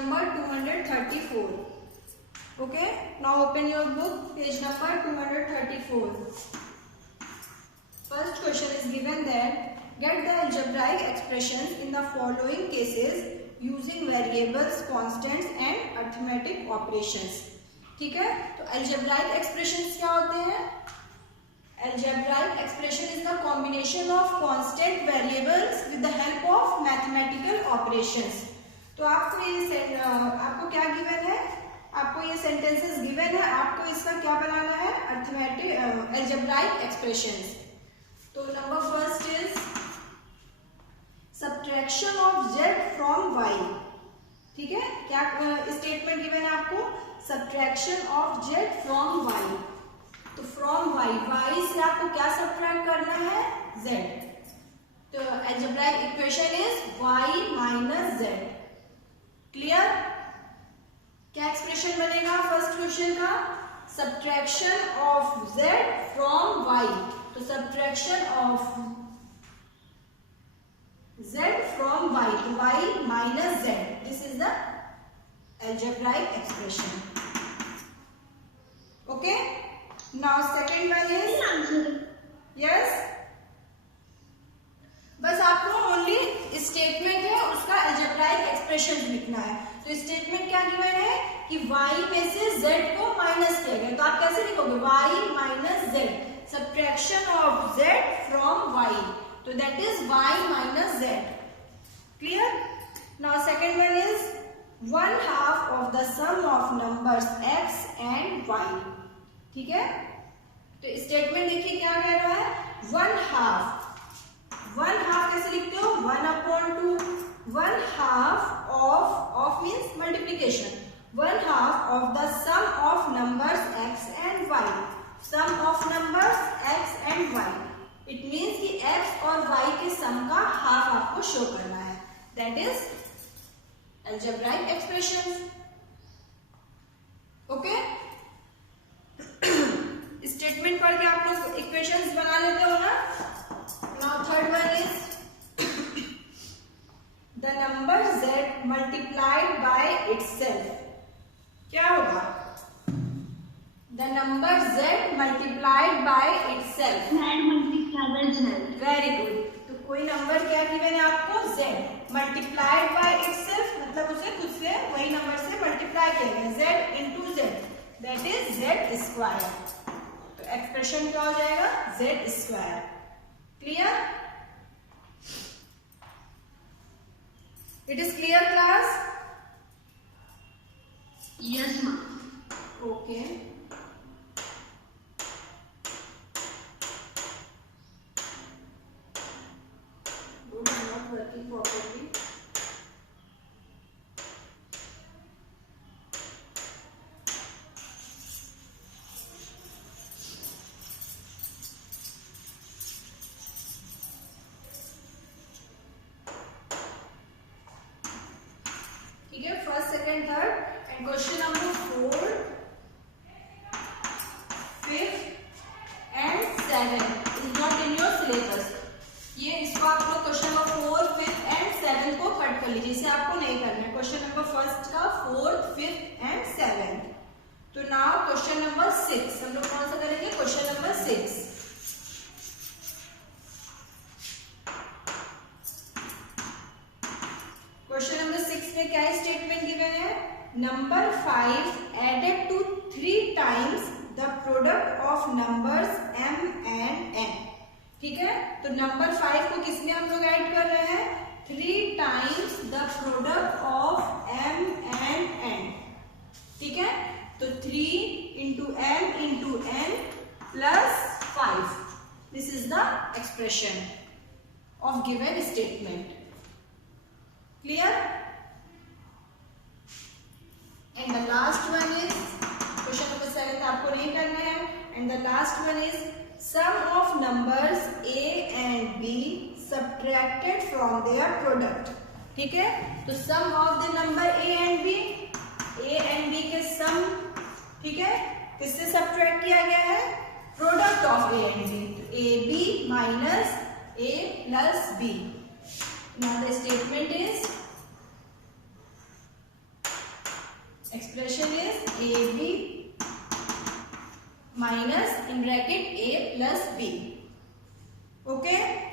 number 234. Okay, now open your book, page number 234. First question is given that get the algebraic expressions in the following cases using variables, constants and arithmetic operations. ठीक है, तो algebraic expressions क्या होते हैं? Algebraic expression is the combination of constant variables with the help of mathematical operations. तो आपको क्या given है? आपको ये सेंटेंसेस गिवन है, आपको इसका क्या बनाना है? Arithmetic algebraic expressions. तो number first is subtraction of z from y. ठीक है, क्या स्टेटमेंट गिवन है आपको? Subtraction of z from y. तो फ्रॉम y से आपको क्या सब्ट्रैक्ट करना है? z. तो algebraic equation is y minus z. Clear? क्या एक्सप्रेशन बनेगा फर्स्ट क्वेश्चन का? Subtraction of z from y. तो subtraction of z from y, तो y minus z. This is the algebraic expression. Okay, now second one is yes. बस आपको only statement है, उसका algebraic expression लिखना है. तो स्टेटमेंट क्या गिवन है कि y में से z को माइनस किया गया. तो आप कैसे लिखोगे? y minus z. Subtraction of z from y. So that is y minus z. Clear? Now second one is 1/2 of the sum of numbers x and y. ठीक है? तो स्टेटमेंट देखिए क्या कह रहा है? 1/2. 1/2 कैसे लिखते हो? 1/2. 1/2 of means multiplication. 1/2 of the sum of numbers x and y. Sum of numbers x and y. It means कि x और y के सम का हाफ आपको शो करना है. That is algebraic expressions. Okay, statement पढ़ के आप लोग इक्वेशंस बना लेते हो ना. Now third one is the number z multiplied by itself. क्या होगा? The number z multiplied by itself. Very good. तो कोई नंबर क्या गिवन है आपको? z multiplied by itself, मतलब उसे खुद से वही नंबर से मल्टीप्लाई किया गया. z into z, that is z square. तो एक्सप्रेशन क्या हो जाएगा? z square. Clear? It is clear class? Yes ma'am. Okay. Working properly. ठीक है, first second third and question number 4, 5 and 7 is not in your syllabus. ये इसको आप लोग क्वेश्चन नंबर 4, 5 एंड 7 को कट कर लीजिए. इसे आपको नहीं करना है. क्वेश्चन नंबर फर्स्ट का 4, 5 एंड 7. तो नाउ क्वेश्चन नंबर 6 हम लोग कौन सा करेंगे? Question number 6. क्वेश्चन नंबर 6 में क्या स्टेटमेंट गिवन है? Number 5 added to 3 times the product of numbers m and n. ठीक है, तो नंबर 5 को किसमें हम लोग ऐड कर रहे हैं? 3 times the product of m and n. ठीक है, तो 3 into m into n plus 5. This is the expression of given statement. Clear? And the last one is question number 7 आपको नहीं करना है. And the last one is sum of numbers a and b subtracted from their product. ठीक है, तो sum of the number a and b के sum, ठीक है, किससे सब्ट्रैक्ट किया गया है? Product of a and b. तो ab minus a plus b. Now the statement is expression is AB minus in bracket A plus B. Okay.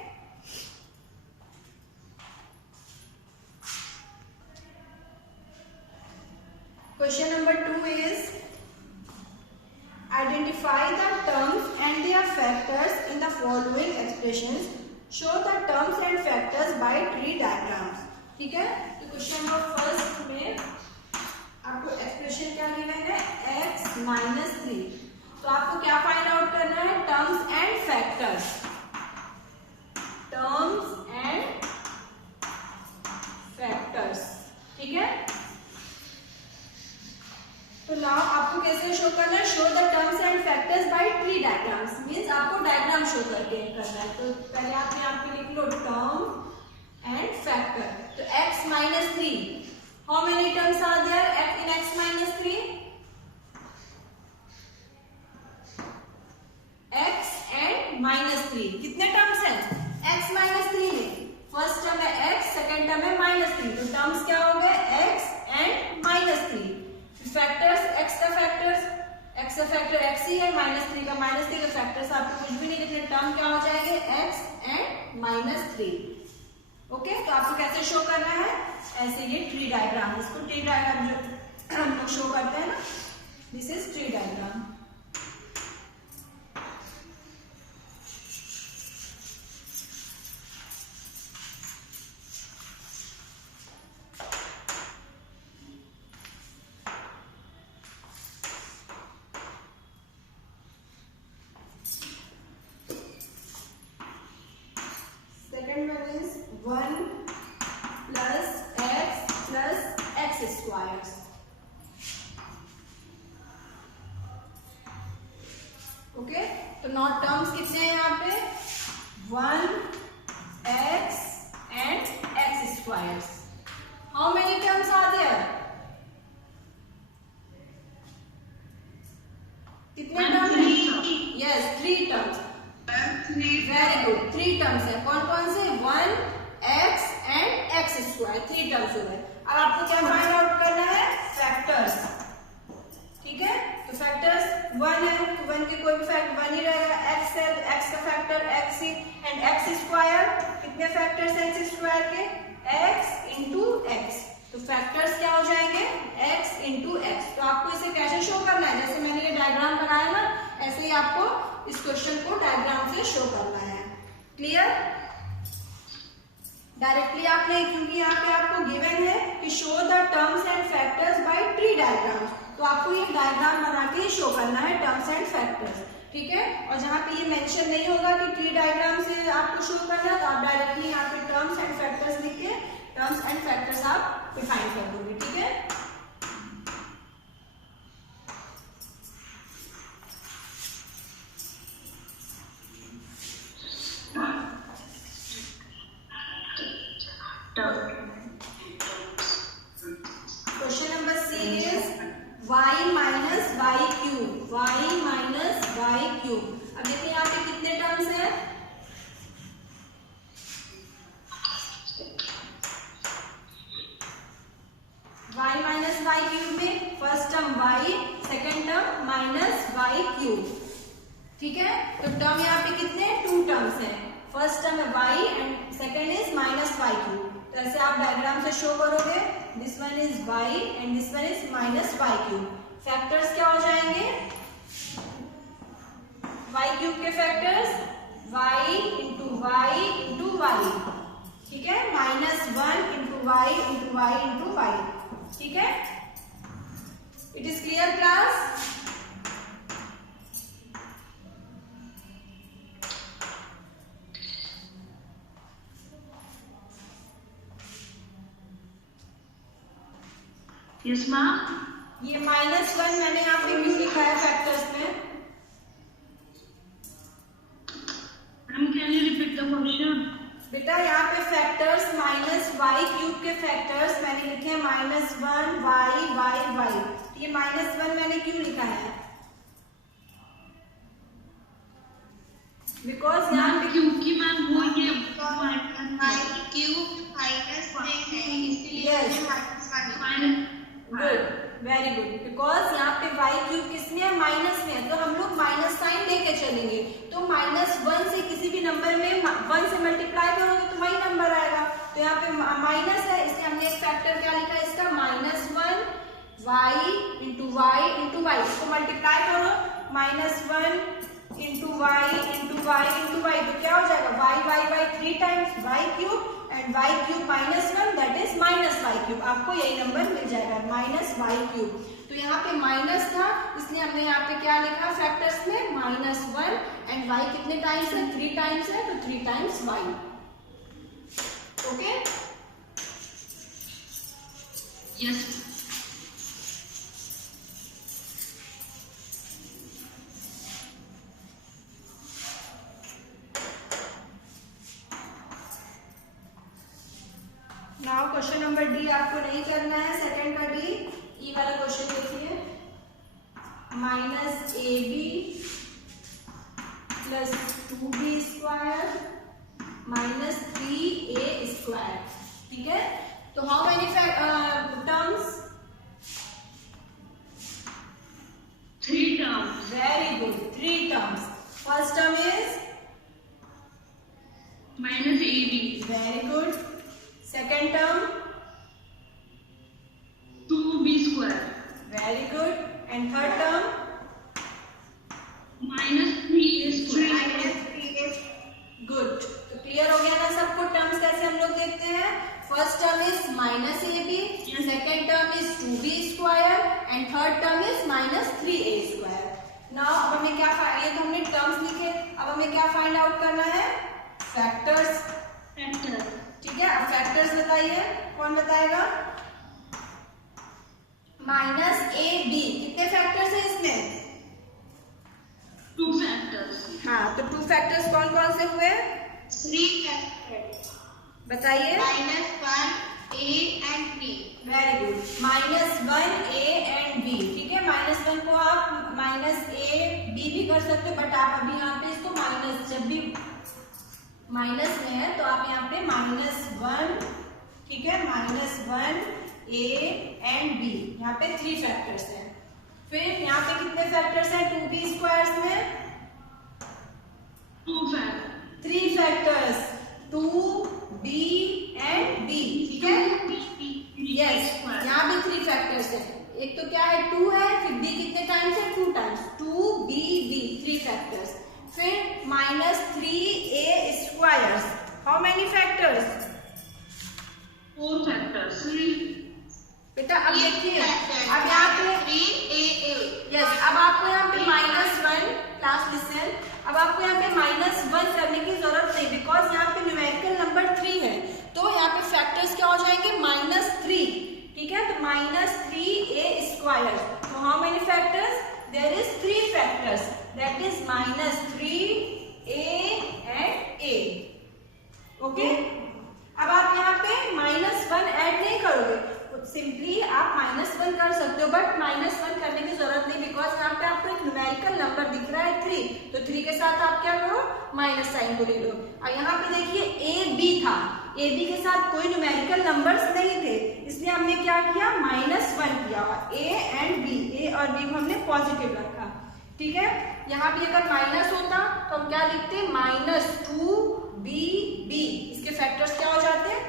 Question number 2 is identify the terms and their factors in the following expressions. Show the terms and factors by tree diagrams. ठीक है, तो question number first में आपको expression क्या given है, x minus 3. तो आपको क्या फाइंड आउट करना है, terms and factors. Terms and factors. ठीक है, तो नाउ आपको कैसे शो करना है, show the terms and factors bye tree diagrams. Means आपको डायग्राम शो करके करना है. तो पहले आप यहाँ पे लिख लो टर्म एंड फैक्टर. तो x minus 3, how many terms are there in x minus 3? x and minus 3. कितने टर्म्स हैं x minus 3 में? फर्स्ट टर्म है x, सेकेंड टर्म है minus 3. तो टर्म्स क्या हो गए, x and minus 3. Factors, x का फैक्टर x ही है, -3 का -3 का फैक्टर्स आपको कुछ भी नहीं लिखने. टर्म क्या हो जाएंगे, x एंड -3. ओके, तो आपको कैसे शो करना है, ऐसे ये ट्री डायग्राम. इसको ट्री डायग्राम जो हम लोग शो करते हैं ना, this is tree diagram. Second one is 1 plus x squares. Okay, तो नौ टर्म्स कितने हैं यहाँ पे, 1x and x squares. How many terms are there? कितने terms? Yes, 3 terms. Very good, 3 terms है. कौन कौन से, 1x and x square. 3 terms हो गए. अब आपको क्या फाइंड आउट करना है, फैक्टर्स. ठीक है, तो फैक्टर्स 1 है तो 1 के कोई भी फैक्टर 1 ही रहेगा. x है तो x का factor x he, and x square. कितने फैक्टर्स हैं x स्क्वायर के, x इंटू x. तो फैक्टर्स क्या हो जाएंगे, x इंटू x. तो आपको इसे कैसे शो करना है, जैसे मैंने ये डायग्राम बनाया ना, ऐसे ही आपको इस क्वेश्चन को डायग्राम से शो करना है. क्लियर, डायरेक्टली आपने, क्योंकि यहाँ पे आपको गिवन है कि show the terms and factors bye tree diagram, तो आपको ये डायग्राम बना के ही शो करना है टर्म्स एंड फैक्टर्स. ठीक है, और जहाँ पे ये मेंशन नहीं होगा कि ट्री डायग्राम से आपको शो करना है, तो आप डायरेक्टली यहाँ पे टर्म्स एंड फैक्टर्स लिख के टर्म्स एंड फैक्टर्स आप डिफाइन कर दोगे. ठीक है, question number C is y minus y cube. y minus y cube. अब देखिए यहाँ पे कितने टर्म्स हैं, y minus y cube में first term y, second term minus y cube. ठीक है, तो टर्म यहाँ पे कितने, 2 टर्म्स हैं. फर्स्ट टर्म है y and second is minus y cube. तो ऐसे आप डायग्राम से शो करोगे, this one is y and this one is minus y cube. Factors क्या हो जाएंगे, y cube के फैक्टर्स y इंटू y. ठीक है, -1 into y into y into y. ठीक है, it is clear class. Yes ma'am. ये -1 मैंने यहाँ पे क्यों लिखा है फैक्टर्स में, ma'am can you repeat the question. बेटा यहाँ पे फैक्टर्स -y क्यूब के फैक्टर्स मैंने लिखे हैं -1 y. ये -1 मैंने क्यों लिखा है, बिकॉज यहाँ पे क्यूब की मैम वो ये y क्यूब माइनस में है, इसलिए Yes. Minus good, very good, because यहाँ पे वाई क्यूब किसमें है, माइनस में है, तो हम लोग माइनस साइन लेके चलेंगे। तो -1 से किसी भी नंबर में 1 से मल्टीप्लाई करोगे तो वही नंबर आएगा। तो यहाँ पे माइनस है, इसलिए हमने एक फैक्टर क्या लिखा है इसका, -1 y into y into y. इसको मल्टीप्लाई करो, -1 into y into y into y, तो क्या हो जाएगा, y 3 times y cube and y cube -1 that is -y cube. आपको यही नंबर मिल जाएगा -y क्यूब। तो यहाँ पे माइनस था इसलिए हमने यहाँ पे क्या लिखा फैक्टर्स में, -1 एंड y कितने टाइम्स है, 3 टाइम्स है, तो 3 times y। Okay, yes. Now question number D आपको नहीं करना है, सेकंड का डी। ई वाला क्वेश्चन देखिए, -ab plus 2b square -3a square. ठीक है, तो how many terms, 3 terms. Very good, 3 terms. First term is -ab, very good, second term 2b square, very good, and third term -3a square. Good. तो clear हो गया ना सबको, terms कैसे हम लोग देखते हैं। First term is -ab, second term is 2b square and third term is -3a square. Now अब हमें क्या, ये तो हमने टर्म्स लिखे, अब हमें क्या फाइंड आउट करना है, फैक्टर्स। फैक्टर, ठीक है, अब फैक्टर्स बताइए, कौन बताएगा, -ab, कितने फैक्टर्स है इसमें, 2 फैक्टर्स। हाँ, तो 2 फैक्टर्स कौन कौन से हुए, 3 factors. बताइए। -1 a and b. Very good, -1 a and b। ठीक है, -1 को आप -a b भी कर सकते हो, बट आप अभी यहाँ पे इसको माइनस, जब भी माइनस में है तो आप यहाँ पे -1, ठीक है, -1 a एंड b, यहाँ पे 3 फैक्टर्स हैं। फिर यहाँ पे कितने फैक्टर्स हैं 2b स्क्वायर्स में, 2 factor, 3 factors, 2b and b। ठीक है, यस, यहाँ भी 3 फैक्टर्स हैं। एक तो क्या है 2 है, फिर b कितने टाइम्स है, 2 टाइम्स, 2b b, 3 फैक्टर्स। फिर -3a squares, how many factors, 4 factors. बेटा अब देखिए, अब यहाँ पे 3aa. यस, अब आपको यहाँ पे -1, क्लास लिसन, अब आपको यहाँ पे -1 करने की जरूरत नहीं, बिकॉज यहाँ पे न्यूमेरिकल नंबर 3 है, तो यहाँ पे फैक्टर्स क्या हो जाएंगे, -3। ठीक है, तो -3a स्क्वायर, तो how many factors, there is 3 factors, that is -3a and a। Okay, अब आप यहाँ पे -1 ऐड नहीं करोगे, सिंपली आप -1 कर सकते हो, बट -1 करने की जरूरत नहीं, बिकॉज यहाँ पे आपको एक न्यूमेरिकल नंबर दिख रहा है 3, तो 3 के साथ आप क्या करो, माइनस साइन को ले लो। और यहाँ पे देखिए a b था, a b के साथ कोई न्यूमेरिकल नंबर्स नहीं थे, इसलिए हमने क्या किया, -1 किया, a एंड b, a और b को हमने पॉजिटिव रखा। ठीक है, यहाँ भी अगर माइनस होता तो हम क्या लिखते, -2bb, इसके फैक्टर्स क्या हो जाते हैं,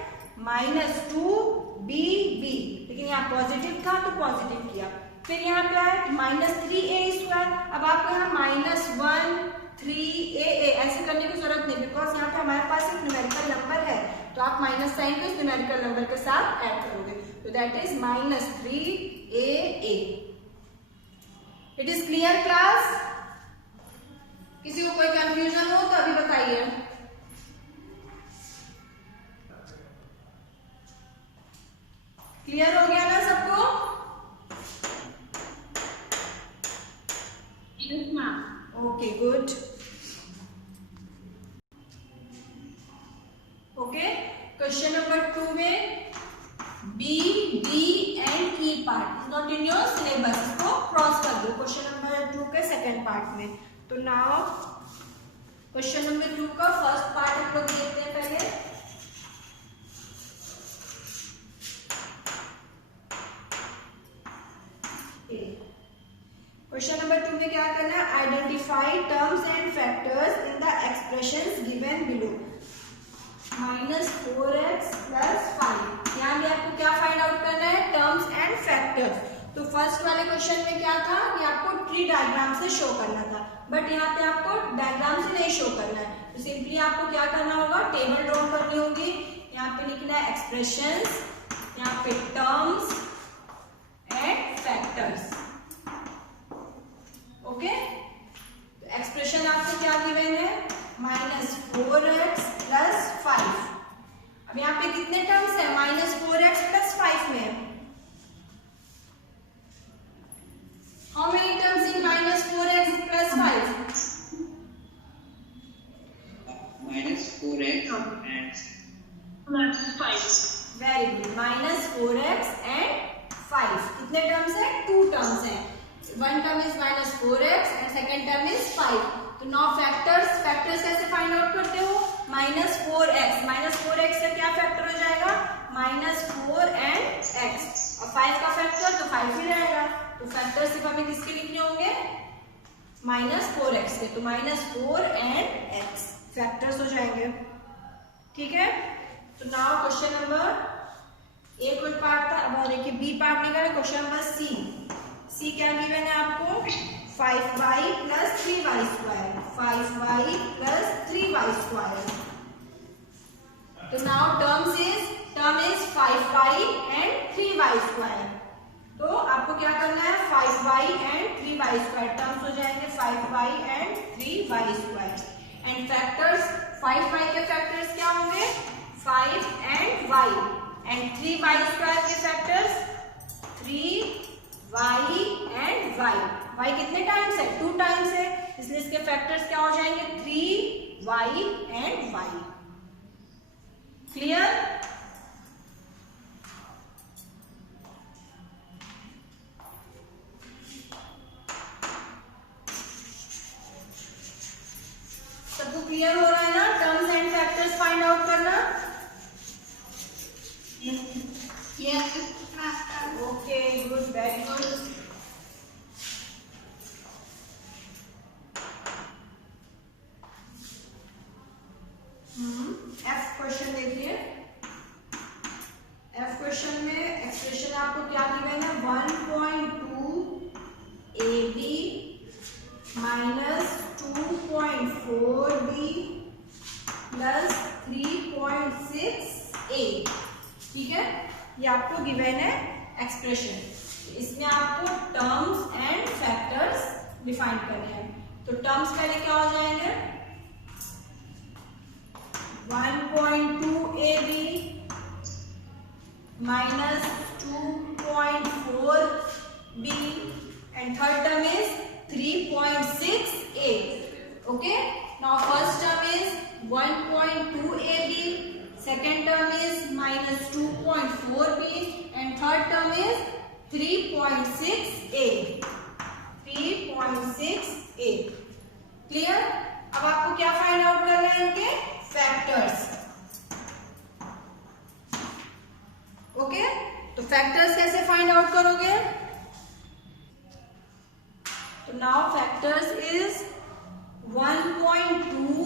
-2bb, लेकिन यहाँ पॉजिटिव था तो पॉजिटिव किया। फिर यहाँ पे आया -3a स्क्वायर, अब आपको यहाँ -1 3a ऐसे करने की जरूरत नहीं, बिकॉज यहाँ पे हमारे पास एक न्यूमेरिकल नंबर है, तो आप माइनस साइन को इस न्यूमेरिकल नंबर के साथ ऐड करोगे, तो that is -3aa। It is clear class, किसी को कोई कंफ्यूजन हो तो अभी बताइए। क्लियर हो गया ना सबको, yes ma'am. Okay good. Okay, question number 2 में B D and E part not in your syllabus, इसको क्रॉस कर दो क्वेश्चन नंबर 2 के सेकंड पार्ट में। तो नाउ क्वेश्चन नंबर 2 का फर्स्ट पार्ट हम लोग देखते हैं पहले। क्वेश्चन नंबर 2 में क्या करना है, identify terms and factors in the expressions given below. -4x + 5, यहाँ भी आपको क्या फाइंड आउट करना है, टर्म्स एंड फैक्टर्स। तो फर्स्ट वाले क्वेश्चन में क्या था कि आपको ट्री डायग्राम से शो करना था, बट यहाँ पे आपको डायग्राम से नहीं शो करना है। तो सिंपली आपको क्या करना होगा, टेबल ड्रॉ करनी होगी। यहाँ पे लिखना है एक्सप्रेशंस, यहाँ पे टर्म्स एंड फैक्टर्स। ओके, तो एक्सप्रेशन आपको क्या गिवन है, -4x + 5। अब यहाँ पे कितने टर्म्स है, -4x + 5 में how many terms in -4x + 5? -4x and +5. Very good. -4x and 5 कितने टर्म्स है, 2 टर्म्स है। One term is -4x and second term is 5। तो नाउ फैक्टर्स कैसे फाइंड आउट करते हो, -4x से क्या फैक्टर हो जाएगा, -4 and x, और 5 का फैक्टर तो 5 ही रहेगा। तो फैक्टर सिर्फ हमें किसके लिखने होंगे, -4x के। तो -4 and x फैक्टर्स हो जाएंगे, ठीक है। तो नाउ क्वेश्चन नंबर ए कुछ पार्ट था, अब देखिए बी पार्ट निकाले। क्वेश्चन नंबर सी क्या गिवन है आपको, 5y + 3y², 5y + 3y²। तो now term is 5y and 3y²। तो आपको क्या करना है, 5y and 3y² टर्म्स हो जाएंगे, 5y and 3y²। And factors, 5y के फैक्टर्स क्या होंगे, 5 and y, एंड 3y² के factors 3y and y। y कितने टाइम्स है, 2 टाइम्स है, इसलिए इसके फैक्टर्स क्या हो जाएंगे, 3y and y। क्लियर। सबको क्लियर हो रहा है ना, terms and factors find out करना। Yes. Okay, good, very good. F question देखिए। एफ क्वेश्चन में एक्सप्रेशन आपको क्या गिवन है, 1.2 AB -2.4B + 3.6A, ठीक है। ये आपको गिवन है एक्सप्रेशन। इसमें आपको टर्म्स एंड फैक्टर्स डिफाइन करने हैं। तो टर्म्स पहले क्या हो जाएंगे, 1.2 AB -2.4B, and third term is 3.6A. Okay, now first term is 1.2 AB, second term is -2.4B, and third term is 3.6A. 3.6A, clear। अब आपको क्या फाइंड आउट करना है, इनके फैक्टर्स। ओके, तो फैक्टर्स कैसे फाइंड आउट करोगे, तो नाउ फैक्टर्स इज 1.2,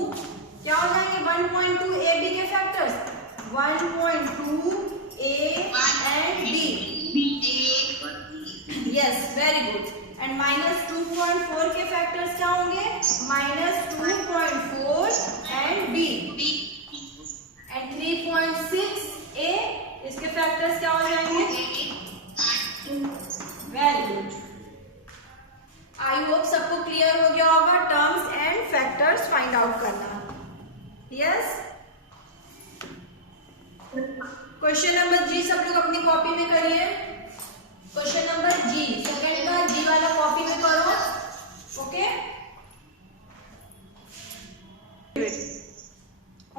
क्या हो जाएंगे, 1.2 AB के factors 1.2 A and B। Yes, very good. And -2.4 के फैक्टर्स क्या होंगे, -2.4 and B, एंड 3.6A इसके फैक्टर्स क्या हो जाएंगे, वेरी गुड। आई होप सबको क्लियर हो गया होगा terms and factors find out करना। यस, क्वेश्चन नंबर जी सब लोग अपनी कॉपी में करिए। क्वेश्चन नंबर जी, सेकंड का जी वाला कॉपी में करो। Okay,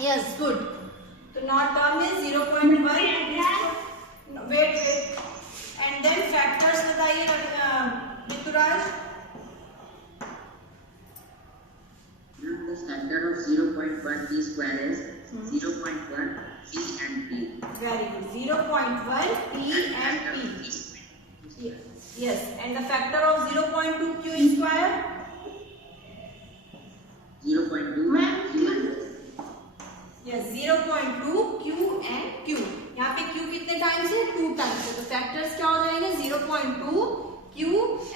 yes, good. तो not term is 0.1, wait, and then factors बताइए Rituraj. The factor of 0.1 B square is 0.1 P and P. Very good. 0.1 P and P. Yes. Yes, and the factor of 0.2 q square. 0.2 q and Yes, 0.2 q and q. यहाँ पे q कितने times है? 2 times है, तो factors क्या हो जाएंगे? 0.2 q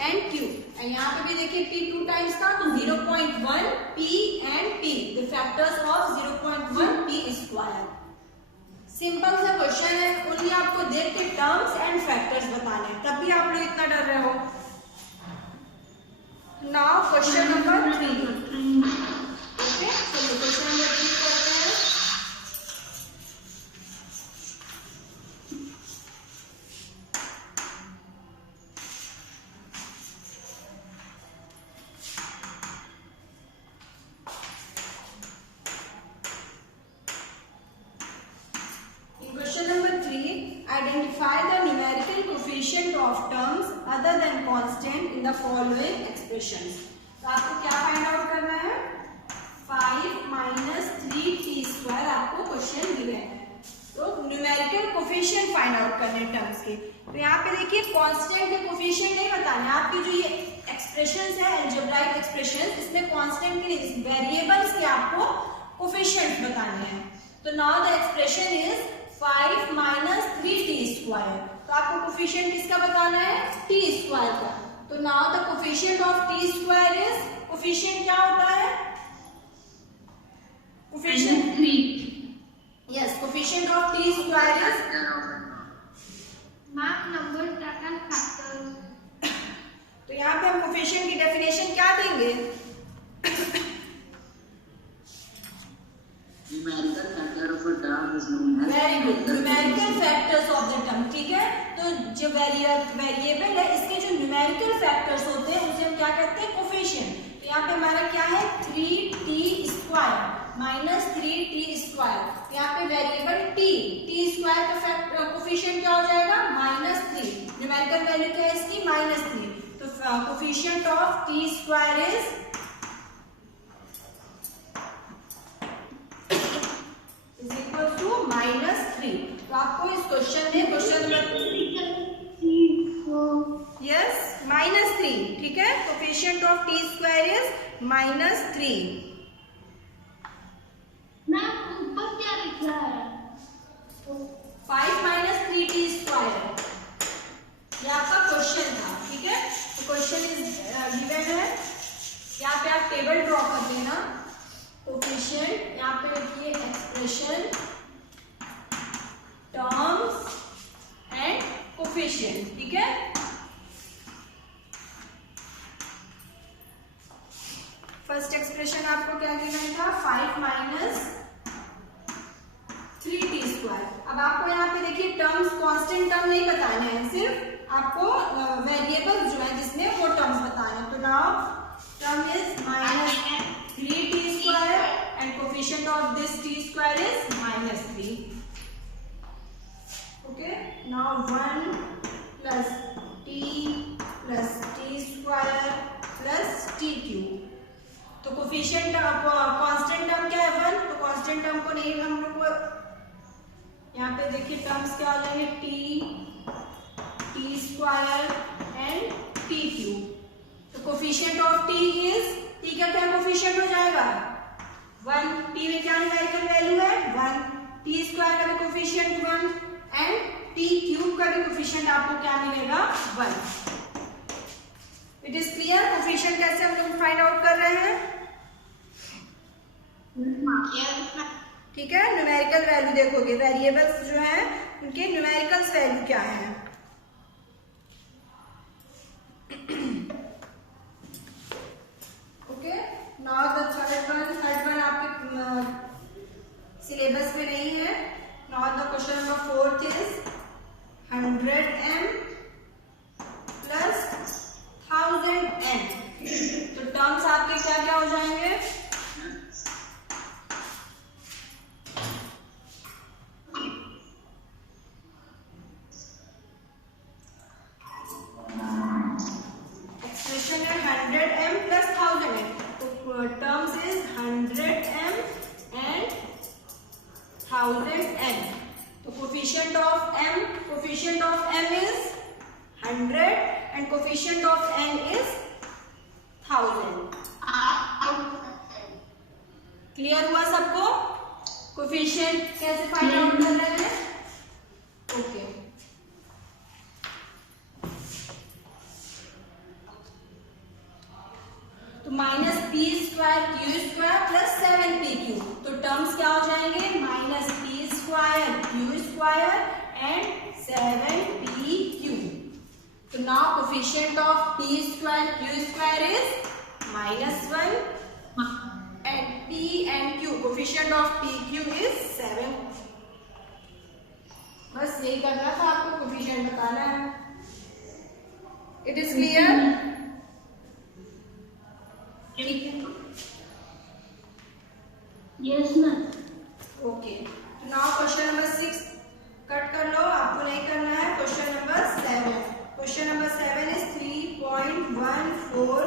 and q. And यहाँ पे भी देखिए p 2 टाइम्स था, तो 0.1 p and p. The factors of 0.1 p square. Simple सा क्वेश्चन है, ओनली आपको देख के टर्म्स एंड फैक्टर्स बताने हैं, तभी आप लोग इतना डर रहे हो. Now question number 3. ओके, चलो क्वेश्चन नंबर 3 करते हैं. Identify the numerical coefficient of terms other than constant in the following expressions. तो आपको क्या फाइंड आउट करना है? 5 माइनस 3t स्क्वायर आपको क्वेश्चन दिया है, तो न्यूमेरिकल कोफिशिएंट फाइंड आउट करने हैं टर्म्स के. तो यहाँ पे देखिए कांस्टेंट के कोफिशिएंट नहीं बताने, आपकी जो ये एक्सप्रेशंस है अलजेब्राइक एक्सप्रेशंस, इसमें कांस्टेंट के नहीं, वेरिएबल्स के आपको कोफिशिएंट बताने हैं. तो now the expression is 5 minus 3t square. तो आपको कोफिशिएंट किसका बताना है? t स्क्वायर का. तो now the coefficient of t square is, coefficient क्या होता है? Coefficient 3. Yes, coefficient of t square is, ma'am number that are factors. तो यहाँ पे हम कोफिशिएंट की डेफिनेशन क्या देंगे? numerical factor of a term is known as very good, numerical factors of the term. ठीक है, तो जो वेरिएबल है इसके जो न्यूमेरिकल फैक्टर्स होते हैं उसे हम क्या कहते हैं? कोफिशिएंट. तो यहाँ पे हमारा क्या है? 3t square minus 3t square. यहाँ पे वेरिएबल t स्क्वायर का कोफिशिएंट क्या हो जाएगा? -3. न्यूमेरिकल वैल्यू क्या है इसकी? -3. तो coefficient of t square is equal to -3. तो आपको इस क्वेश्चन में क्वेश्चन नंबर यस -3. ठीक है, coefficient of t square is -3. Ma'am ऊपर क्या लिखा है? 5 माइनस 3t स्क्वायर, ये आपका क्वेश्चन था. ठीक है, तो क्वेश्चन इज गिवन है, यहाँ पे आप टेबल ड्रॉ कर देना. कोफिशिएंट यहाँ पे लिखिए एक्सप्रेशन, टर्म्स एंड कोफिशिएंट. ठीक है, फर्स्ट एक्सप्रेशन आपको क्या गिवन था? 5 माइनस 3t स्क्वायर. अब आपको यहाँ पे देखिए टर्म्स, कांस्टेंट टर्म नहीं बताने हैं, सिर्फ आपको वेरिएबल्स जो है जिसमें वो टर्म्स बताने हैं. तो now term is -3t square and coefficient of this t square is -3. Okay, now 1 plus t square plus t cube. तो कोफिशिएंट कांस्टेंट टर्म क्या है? 1. तो कांस्टेंट टर्म को नहीं, हम लोग को यहाँ पे देखिए टर्म्स क्या हो जाएंगे? t square and t cube. तो coefficient of t is, t का क्या कोफिशिएंट हो जाएगा? 1. t में क्या न्यूमेरिकल वैल्यू है? 1. t स्क्वायर का भी कोफिशिएंट 1 एंड t क्यूब का भी कोफिशिएंट आपको क्या मिलेगा? 1. It is clear? कोफिशिएंट कैसे हम लोग फाइंड आउट कर रहे हैं? ठीक है, न्यूमेरिकल वैल्यू देखोगे, वेरिएबल्स जो हैं उनके न्यूमेरिकल्स वैल्यू क्या है. Okay, now the third one आपके सिलेबस में नहीं है. Now the question number 4 is 100m plus 1000m. तो टर्म्स आपके क्या क्या हो जाएंगे? Coefficient of n is 1000। Clear हुआ सबको? कोफिशिएंट कैसे फाइंड आउट कर रहे हैं? ओके, तो minus P square Q square plus 7pq, तो टर्म्स क्या हो जाएंगे? Minus P square Q square and 7pq। तो now coefficient of p square Q square is -1 and p and q, coefficient of pq is 7। बस यही करना था आपको, कोफिशिएंट बताना है। It is clear? ठीक है, यस मैम। ओके, तो नाउ क्वेश्चन नंबर 6 कट कर लो, आपको नहीं करना है। Question number 7, question number 7 is 3.14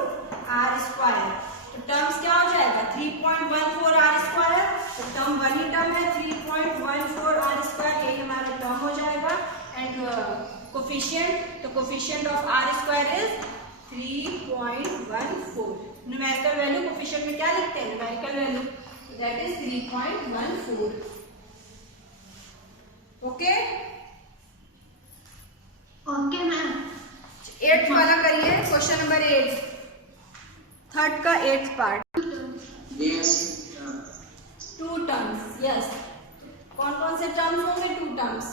r square. तो टर्म्स क्या हो जाएगा? 3.14 r स्क्वायर, तो टर्म वन ही टर्म है 3.14 r स्क्वायर, यही हमारा टर्म हो जाएगा। एंड कोफिशिएंट, तो coefficient of r square is 3.14। Numerical value coefficient में क्या लिखते हैं? Numerical value, that is 3.14। Okay okay ma'am. 8th वाला करिए, क्वेश्चन नंबर 8, थर्ड का 8th part. Yes. 2 terms, yes. कौन कौन से टर्म्स होंगे? 2 terms.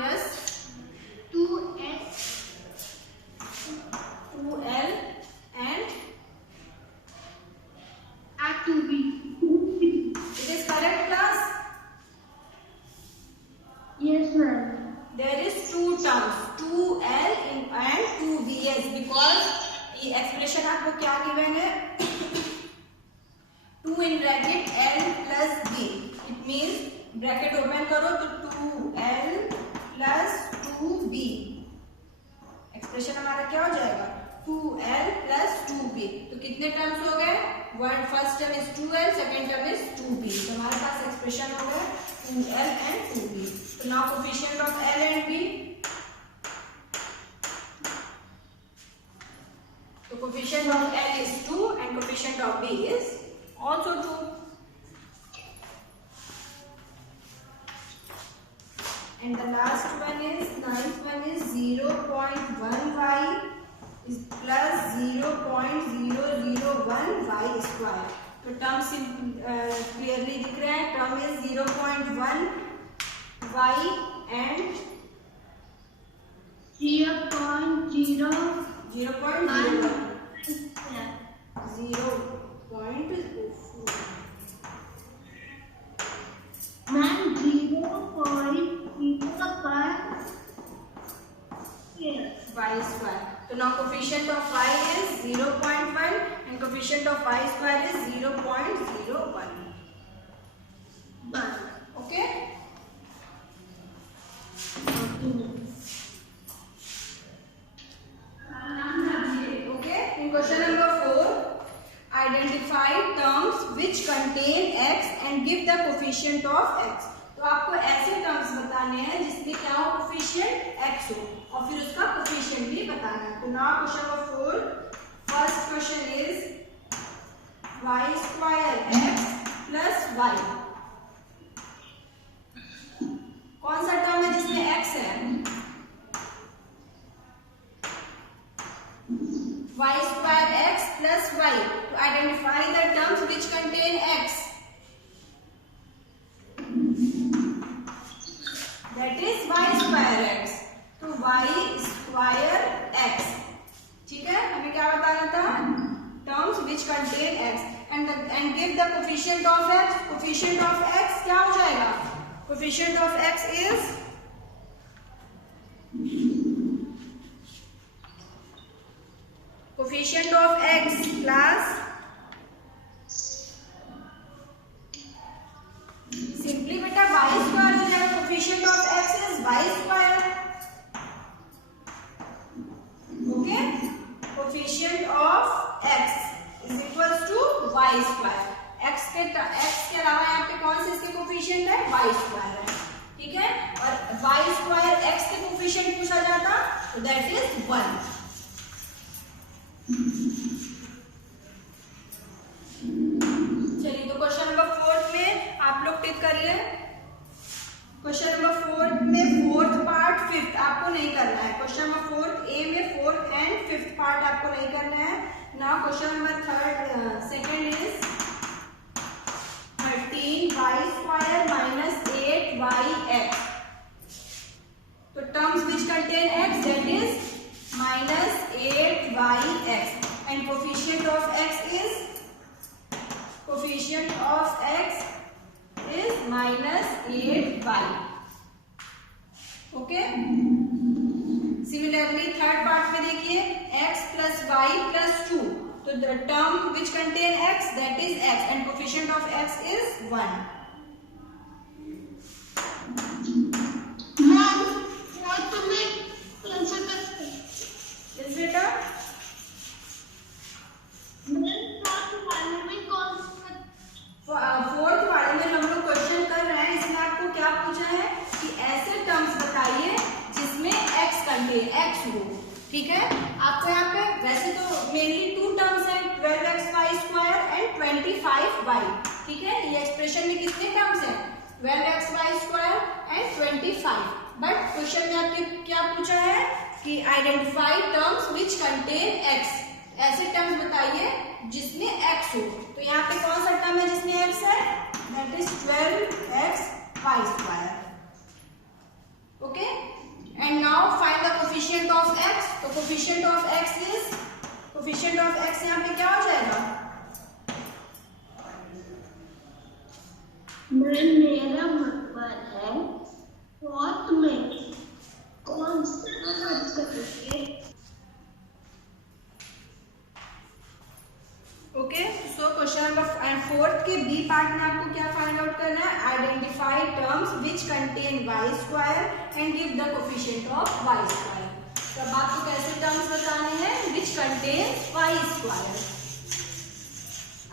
Yes, 2s 2l and and 2b. it is correct class? Yes ma'am. There is 2 terms, 2l and 2bs, because ये expression आपको क्या गिवन है? 2 in bracket l plus b, it means bracket open करो तो 2l plus 2b, expression हमारा क्या हो जाएगा? 2l plus 2b। तो कितने टर्म्स हो गए? First term is 2l, second term is 2b, तो हमारे पास एक्सप्रेशन हो गया 2l and 2b। तो now coefficient of l and b, तो coefficient of l is 2 and coefficient of b is also 2। And the last one is, ninth one is 0.1y is plus 0.001y square। तो term clearly दिख रहे हैं, term is 0.1y and 0.0 0.01 Ma'am, 0.0 y square। तो now coefficient of y is 0.1 and coefficient of y square is 0.01। Okay? Okay, in question number 4, identify terms which contain x and give the coefficient of x। तो आपको ऐसे terms बताने हैं जिसमें क्या हो? Coefficient x हो, और फिर उसका कोफिशिएंट भी बताना है। तो now question number 4, first question is y square x plus y। कौन सा टर्म है जिसमें x है? y square x plus y। To identify the terms which contain x, that is y square x। तो y square x, ठीक है, हमें क्या बताना था? terms which contain x and give the coefficient of x। coefficient of x क्या हो जाएगा? coefficient of x is coefficient of x plus, simply बेटा y square हो जाएगा। coefficient of x is y square। Okay, coefficient of x is equals to y square। x के अलावा यहाँ पे कौन से इसके coefficient है? y square है, ठीक है। और वाई स्क्वायर एक्स के कोफिशिएंट पूछा जाता तो दैट इज 1। चलिए तो क्वेश्चन नंबर 4 में आप लोग टिक करिए। क्वेश्चन नंबर 4 में फोर्थ पार्ट फिफ्थ आपको नहीं करना है। क्वेश्चन नंबर 4 ए में फोर्थ एंड फिफ्थ पार्ट आपको नहीं करना है। Now question number second is 13y square minus 8yx। तो terms which contain x that is minus 8yx and coefficient of x is minus 8y. Okay, similarly third part में देखिए x plus y plus 2, तो the term which contain x that is x and coefficient of x is 1. Ma'am वो तुम्हें cancel करते Yes बेटा, fourth वाले में हम लोग क्वेश्चन कर रहे हैं। इसमें आपको क्या पूछा है कि ऐसे टर्म्स बताइए जिसमें x कंटेन x हो। ठीक है, आपको यहाँ पे वैसे तो मेनली 2 टर्म्स हैं 12xy स्क्वायर एंड 25y। ठीक है, ये एक्सप्रेशन में कितने टर्म्स हैं 12xy square and 25। But question में आपके क्या पूछा है कि identify terms which contain x। ऐसे टर्म्स बताइए जिसमें x हो। तो यहाँ पे कौन सा टर्म है जिसमें x है, that is 12xy square. Okay, and now find the coefficient of x। तो coefficient of x is, coefficient of x यहाँ पे क्या हो जाएगा, मेरा मतलब है फोर्थ में कौन सा करेंगे। ओके, सो क्वेश्चन नंबर 4 के बी पार्ट में आपको क्या फाइंड आउट करना है, identify terms which contain y square and give the coefficient of y square. तो अब आपको कैसे टर्म्स बताने हैं विच कंटेन y स्क्वायर।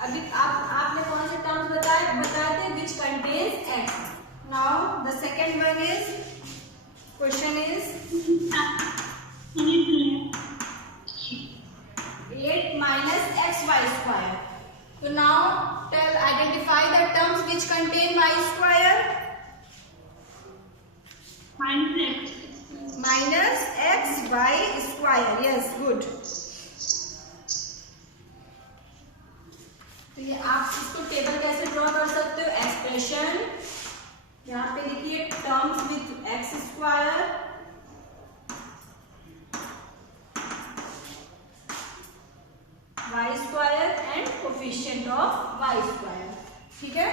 अभी आपने कौन से टर्म्स बताए थे which contain x। Now the second one is, question is 8 minus xy square. So now identify the terms which contain y square. Minus xy square. Yes, good. तो ये आप इसको टेबल कैसे ड्रॉ कर सकते हो, एक्सप्रेशन यहाँ पे लिखिए terms with x square y square and coefficient of y square. ठीक है,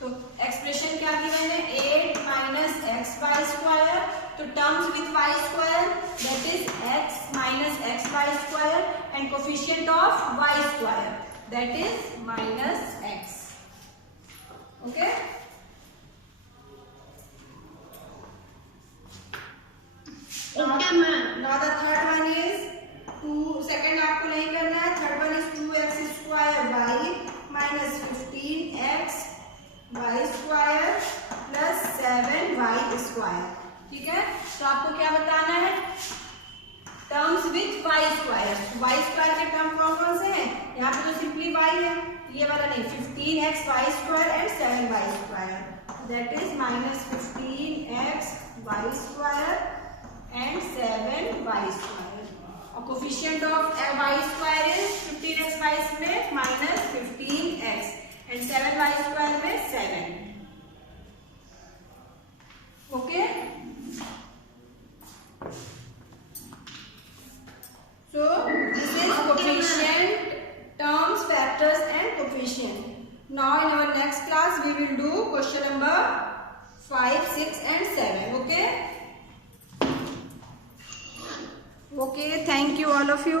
तो एक्सप्रेशन क्या गिवन है 8 माइनस xy स्क्वायर। तो terms with y square that is x minus xy square and coefficient of y square that is minus x। Okay, now the third one is 2, second आपको नहीं करना है। Third one is 2x square y minus 15x y square plus 7y square. ठीक है, तो आपको क्या बताना है, terms with y square. y square के टर्म कौन कौन से हैं, यहाँ पे तो सिंपली y है, ये वाला नहीं, 15x y square and 7y square that is minus 15x y square and 7y square. और coefficient of y square is 15x y में minus 15x and 7y square में 7। Okay, so this is coefficient, terms, factors and coefficient. Now in our next class we will do question number 5, 6 and 7. Okay. Okay, thank you all of you.